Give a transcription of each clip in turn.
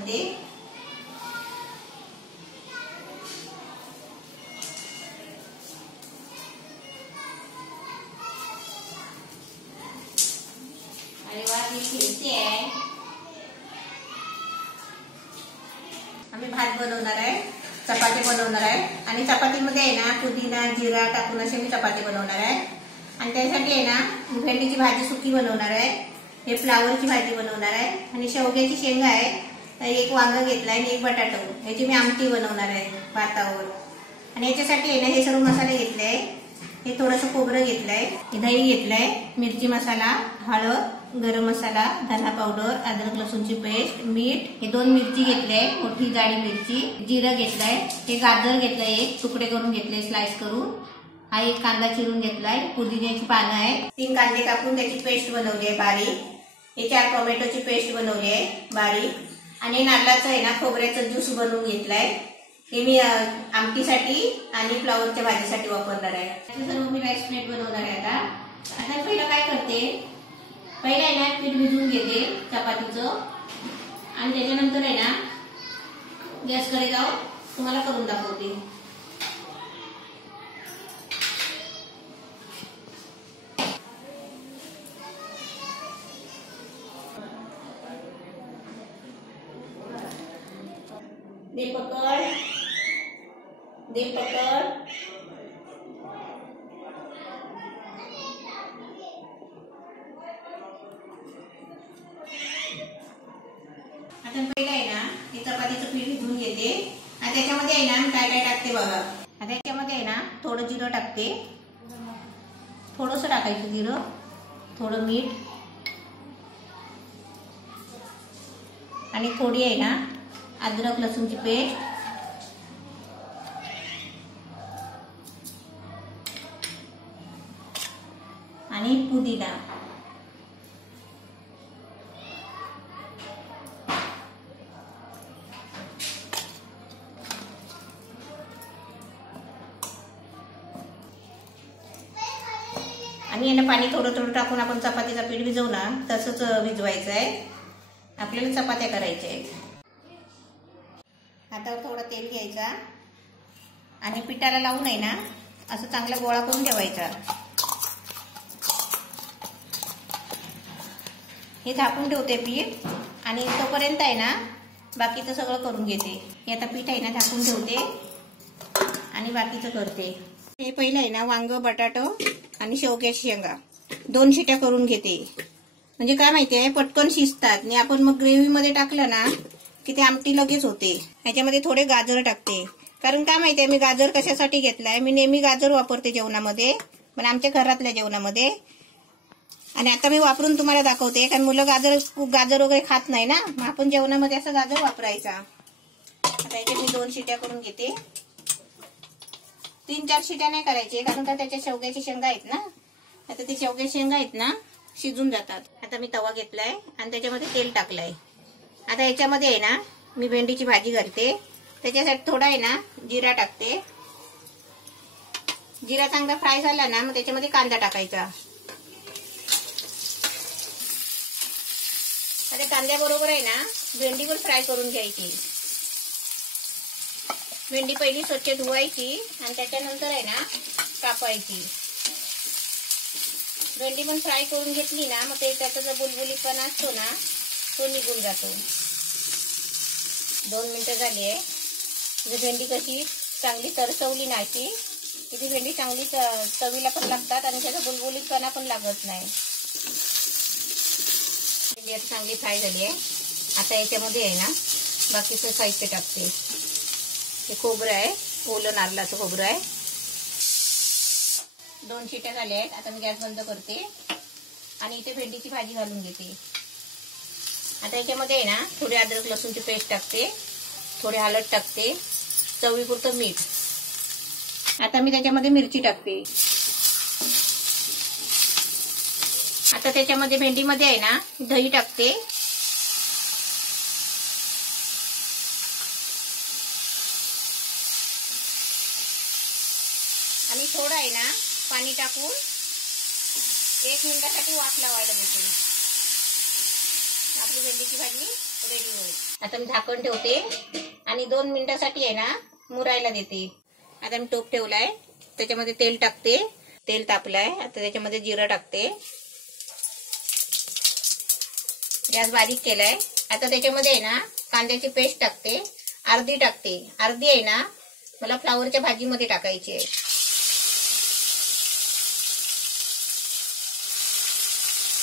बनवते। अरे वा, ती खेळते आहे। आम्ही भात बनवणार आहे, चपाती बनवणार आहे आणि चपातीमध्ये आहे ना पुदिना जिरा टाकून असे मी चपाती बनवणार आहे। आणि त्यासाठी आहे ना भेंडीची भाजी सुकी बनवणार आहे, हे फ्लावरची भाजी बनवणार आहे आणि शेवग्याची शेंगा आहे, एक वांग घेतलाय आणि एक बटाटा, याची मी आमटी बनवणार आहे भातावर। आणि याच्यासाठी आहे ना हे सर्व मसाले घेतले आहे, हे थोडंसं खोबरं घेतलंय, दही घेतलंय, मिरची मसाला, हळद, गरम मसाला, धना पावडर, अद्रक लसूणची पेस्ट, मीठ, हे 2 मिरची घेतले, मोठी जाडी मिरची, जिरं घेतलंय, हे गाजर घेतलंय, एक तुकडे करून घेतले स्लाइस करून, हा एक कांदा चिरून घेतलाय, पुदिन्याची पानं आहे, 3 कांदे कापून त्याची पेस्ट बनवली आहे बारीक, हे 4 टोमॅटोची पेस्ट बनवली आहे बारीक, आणि नारळाचं आहे ना खोबऱ्याचं ज्यूस बनवून घेतलाय, हे मी आमटीसाठी आणि फ्लावरच्या भाजीसाठी वापरणार आहे। हे सर्व मी राईस प्लेट बनवणार आहे। आता पहिलं काय करते, पहिलं आहे ना पीठ भिजवून घेते चपातीचं आणि त्याच्यानंतर आहे ना गॅसकडे जाऊन तुम्हाला करून दाखवते। दे पकड़, दे पकड़, आता पहिलं आहे ना हे चपातीचं पीठ भिजवून घेते आणि त्याच्यामध्ये आहे ना मी काय काय टाकते बघा। आता याच्यामध्ये आहे ना थोडं जिरं टाकते, थोडंसं टाकायचं जिरं, थोडं मीठ आणि थोडी आहे ना अद्रक लसूणची पेस्ट आणि पुदिना, आणि यानं पाणी थोडं थोडं टाकून आपण चपातीचं पीठ भिजवू ना तसंच भिजवायचं आहे। आपल्याला चपात्या करायच्या आहेत। हातावर थोडं तेल घ्यायचा आणि पिठाला लावून आहे ना असं चांगला गोळा करून ठेवायचा, हे झाकून ठेवते पीठ आणि तोपर्यंत आहे ना बाकीचं सगळं करून घेते। हे आता पीठ आहे ना झाकून ठेवते आणि बाकीचं करते। हे पहिलं आहे ना वांग, बटाटा आणि शेवग्याची शेंगा 2 शिट्या करून घेते, म्हणजे काय माहितीये पटकन शिजतात आणि आपण मग ग्रेव्ही मध्ये टाकलं ना की ते आमटी लगेच होते। ह्याच्यामध्ये थोडे गाजर टाकते, कारण काय माहितीये मी गाजर कशासाठी घेतलाय, मी नेहमी गाजर वापरते जेवणामध्ये, पण आमच्या घरातल्या जेवणामध्ये, आणि आता मी वापरून तुम्हाला दाखवते, कारण मुलं गाजर वगैरे खात नाही ना, मग आपण जेवणामध्ये असं गाजर वापरायचा। आता याच्यात मी 2 शिट्या करून घेते, 3-4 शिट्या नाही करायचे, कारण का त्याच्या शेवग्याची शेंगा आहेत ना, आता ते शेवग्याची शेंगा आहेत ना शिजून जातात। आता मी तवा घेतलाय आणि त्याच्यामध्ये तेल टाकलंय। आता याच्यामध्ये आहे ना मी भेंडीची भाजी घालते, त्याच्यासाठी थोडा आहे ना जिरा टाकते, जिरा चांगला फ्राय झाला ना मग त्याच्यामध्ये कांदा टाकायचा। आता कांद्याबरोबर आहे ना भेंडी पण फ्राय करून घ्यायची। भेंडी पहिली स्वच्छ धुवायची आणि त्याच्यानंतर आहे ना कापायची। भेंडी पण फ्राय करून घेतली ना मग ते त्याचा जो बुलबुलीपणा असतो ना तो निघून जातो। 2 मिनिटं झाली आहे, म्हणजे भेंडी कशी चांगली तरसवली नाही की ती भेंडी चांगली चवीला पण लागतात आणि त्याचा बुलबुलीपणा पण लागत नाही। भेंडी आता चांगली फ्राय झाली आहे। आता याच्यामध्ये आहे ना बाकीचं साहित्य टाकते, हे खोबरं आहे, ओलं नारळाचं खोबरं आहे, 2 शिट्या झाल्या आहेत। आता मी गॅस बंद करते आणि इथे भेंडीची भाजी घालून घेते। आता याच्यामध्ये आहे ना थोडी अद्रक लसूणची पेस्ट टाकते, थोडी हळद टाकते, चवीपुरतं मीठ, आता मी त्याच्यामध्ये मिरची टाकते। आता त्याच्यामध्ये भेंडीमध्ये आहे ना दही टाकते, आणि थोडं आहे ना पाणी टाकून 1 मिनिटासाठी वाफ लावायला देते। आपली भेंडीची भाजी रेडी होईल. आता मी झाकण ठेवते आणि 2 मिनिटासाठी आहे ना मुरायला देते. आता मी टोप ठेवलाय, त्याच्यामध्ये तेल टाकते. तेल तापलाय, आता त्याच्यामध्ये जिरं टाकते. गॅस बारीक केलाय. आता त्याच्यामध्ये आहे ना कांद्याची पेस्ट टाकते. अर्धी टाकते, अर्धी आहे ना मला फ्लावरच्या भाजीमध्ये टाकायची आहे.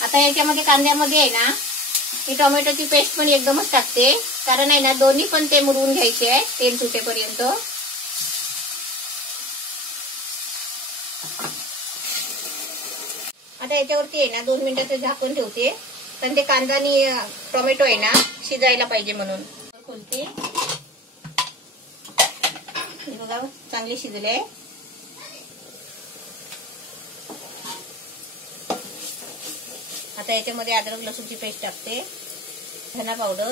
आता याच्यामध्ये कांद्यामध्ये आहे ना ही टोमॅटोची पेस्ट पण एकदमच टाकते, कारण आहे ना दोन्ही पण ते मुरवून घ्यायचे आहे तेल सुटेपर्यंत. आता याच्यावरती आहे ना 2 मिनिटाचं झाकण ठेवते, पण ते कांदा आणि टोमॅटो आहे ना शिजायला पाहिजे म्हणून. खोलते, बघा चांगले शिजले. आता याच्यामध्ये अद्रक लसूणची पेस्ट टाकते, धना पावडर,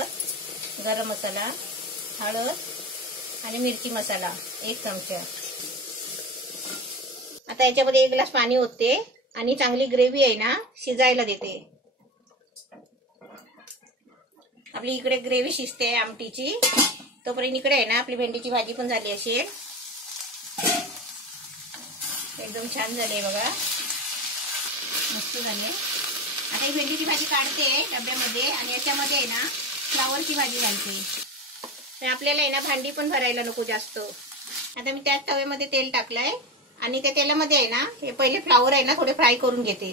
गरम मसाला, हळद आणि मिरची मसाला 1 चमचा. आता याच्यामध्ये 1 ग्लास पाणी ओतते आणि चांगली ग्रेव्ही आहे ना शिजायला देते. आपली इकडे ग्रेव्ही शिजते आमटीची, तोपर्यंत इकडे आहे ना आपली भेंडीची भाजी पण झाली असेल. एकदम छान झाली बघा, मस्त झाली. आता ही भेंडीची भाजी काढते डब्यामध्ये आणि याच्यामध्ये आहे ना फ्लावरची भाजी घालते. तर आपल्याला आहे ना भांडी पण भरायला नको जास्त. आता मी त्याच तव्यामध्ये तेल टाकलंय आणि त्या तेलामध्ये आहे ना हे पहिले फ्लावर आहे ना थोडे फ्राय करून घेते.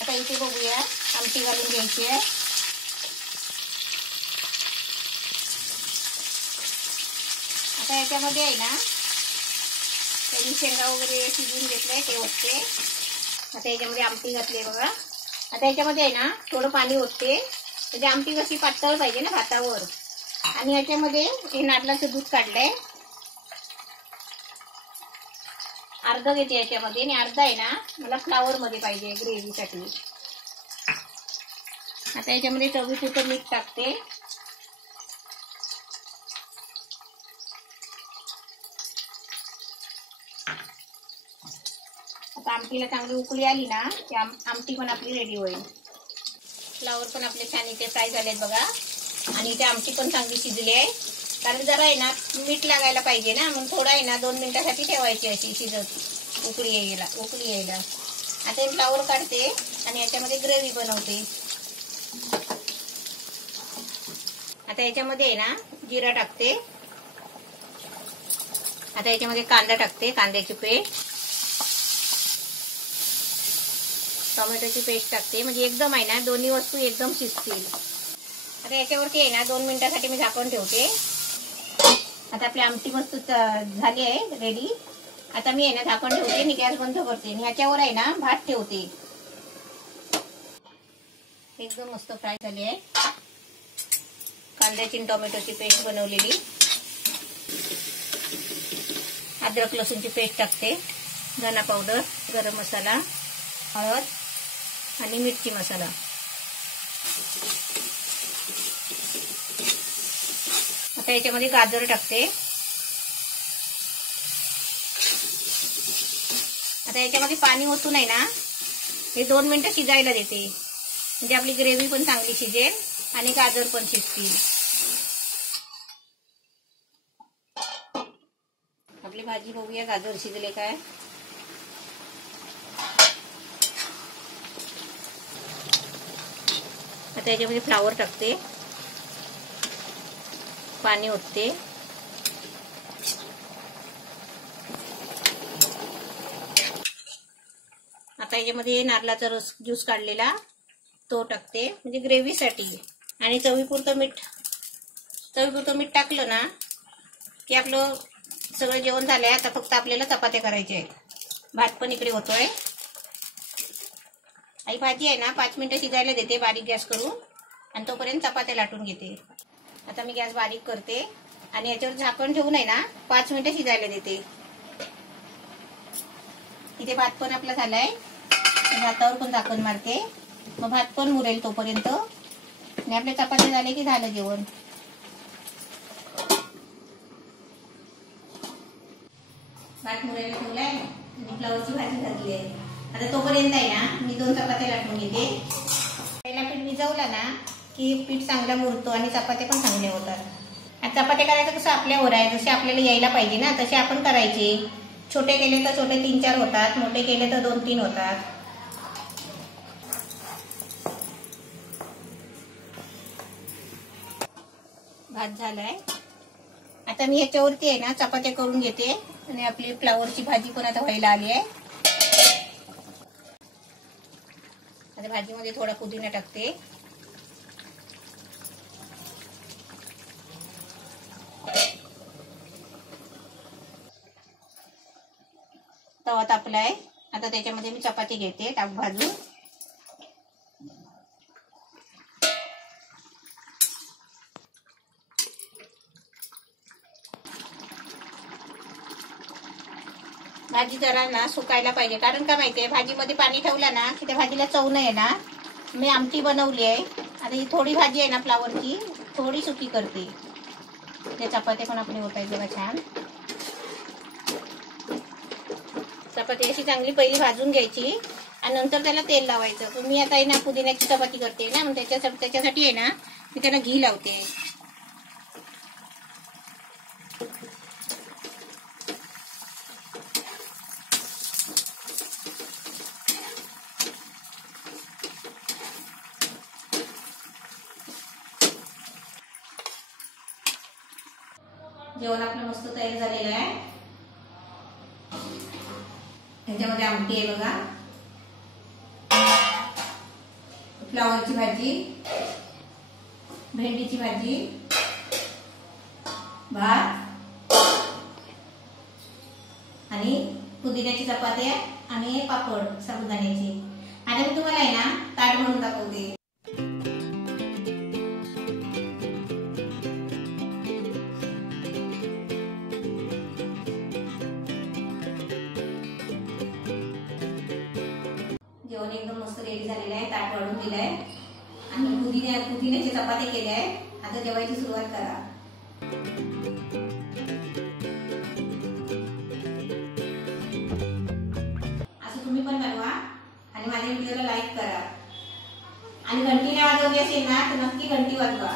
आता इथे बघूया आमटी घालून घ्यायची आहे. आता याच्यामध्ये आहे ना त्यांनी शेंगा वगैरे शिजवून घेतलंय ते ओतते. आता याच्यामध्ये आमटी घातली बघा. आता याच्यामध्ये आहे ना थोडं पाणी ओतते, म्हणजे आमटी कशी पातळ पाहिजे ना भातावर. आणि याच्यामध्ये हे नारळाचं दूध काढलंय, अर्ध घेते याच्यामध्ये आणि अर्धा आहे ना मला फ्लावर मध्ये पाहिजे ग्रेव्हीसाठी. आता याच्यामध्ये चवीपुरतं मीठ टाकते. आता आमटीला चांगली उकळी आली ना की आमटी पण आपली रेडी होईल. फ्लावर पण आपले छान इथे फ्राय झालेत बघा आणि इथे आमटी पण चांगली शिजली आहे. कारण जरा आहे ना मीठ लागायला पाहिजे ना, म्हणून थोडा आहे ना 2 मिनिटासाठी ठेवायची अशी शिजत उकळी यायला. आता फ्लावर काढते आणि याच्यामध्ये ग्रेव्ही बनवते. आता याच्यामध्ये आहे ना जिरा टाकते. आता याच्यामध्ये कांदा टाकते, कांद्याची पेस्ट, टोमॅटोची पेस्ट टाकते, म्हणजे एकदम आहे ना दोन्ही वस्तू एकदम शिजतील. आता याच्यावरती आहे ना 2 मिनिटासाठी मी झाकण ठेवते. आता आपली आमटी मस्त झाली आहे रेडी. आता मी आहे ना झाकण ठेवते आणि गॅस बंद करते आणि ह्याच्यावर आहे ना भात ठेवते. एकदम मस्त फ्राय झाली आहे. कांद्याची टोमॅटोची पेस्ट बनवलेली, अद्रक लसूणची पेस्ट टाकते, धना पावडर, गरम मसाला, हळद आणि मिरची मसाला. आता याच्यामध्ये गाजर टाकते. आता याच्यामध्ये पाणी ओतून आहे ना हे 2 मिनिटं शिजायला देते, म्हणजे आपली ग्रेव्ही पण चांगली शिजेल आणि गाजर पण शिजतील. आपली भाजी बघूया गाजर शिजले काय. आता याच्यामध्ये फ्लावर टाकते, पाणी ओतते. आता याच्यामध्ये नारळाचा रस ज्यूस काढलेला तो टाकते, म्हणजे ग्रेव्हीसाठी. आणि चवीपुरतं मीठ टाकलं ना की आपलं सगळं जेवण झालंय. आता फक्त आपल्याला चपात्या करायच्या आहेत. भात पण इकडे होतोय. आई भाजी आहे ना 5 मिनिटं शिजायला देते बारीक गॅस करून आणि तोपर्यंत चपात्या लाटून घेते. आता मी गॅस बारीक करते आणि याच्यावर झाकण ठेवून आहे ना 5 मिनिटं शिजायला देते. इथे भात पण आपला झालाय, भातावर पण झाकण मारते, मग भात पण मुरेल तोपर्यंत. आणि आपल्या चपात्या झाले की झालं जेवण. भात मुरायला ठेवलाय आणि फ्लावरची भाजी घातली आहे. आता तोपर्यंत आहे ना मी 2 चपात्या लाटून घेते. पहिला पीठ भिजवला ना की पीठ चांगला मुरतो आणि चपात्या पण चांगल्या होतात. आता चपात्या करायचं कसं आपल्यावर आहे, जसे आपल्याला यायला पाहिजे ना तसे आपण करायचे. छोटे केले तर छोटे 3-4 होतात, मोठे केले तर 2-3 होतात. भात झालाय. आता मी ह्याच्यावरती आहे ना चपात्या करून घेते आणि आपली फ्लावरची भाजी पण आता व्हायला आली आहे. आता भाजीमध्ये थोडा पुदिना टाकते. तवा तापलाय. आता त्याच्यामध्ये मी चपाती घेते टाक भाजून. भाजी जरा ना सुकायला पाहिजे, कारण का माहितीये भाजीमध्ये पाणी ठेवलं ना की त्या भाजीला चव नाही येणार. मी आमटी बनवली आहे. आता ही थोडी भाजी आहे ना फ्लावरची थोडी सुकी करते. त्या चपात्या पण आपली होत आहेत बघा छान. चपाती अशी चांगली पहिली भाजून घ्यायची आणि नंतर त्याला तेल लावायचं. पण मी आता आहे ना पुदिन्याची चपाती करते ना, मग त्याच्यासाठी आहे ना मी त्याला घी लावते. जेवण आपलं मस्त तयार झालेलं आहे. त्याच्यामध्ये आमटी आहे बघा, फ्लावरची भाजी, भेंडीची भाजी, भात आणि पुदिन्याची चपाती आणि पापड साबुदाण्याची. आता मी तुम्हाला आहे ना ताट म्हणून दाखवते. जेवण एकदम मस्त रेडी झालेलं आहे. ताट वाढून दिलंय आणि पुदिन्याची चपाती केल्या आहे. आता जेवायची सुरुवात करा. असं तुम्ही पण बनवा आणि माझ्या व्हिडिओला लाईक करा आणि घंटी नाही वाजवली असेल ना तर नक्की घंटी वाजवा.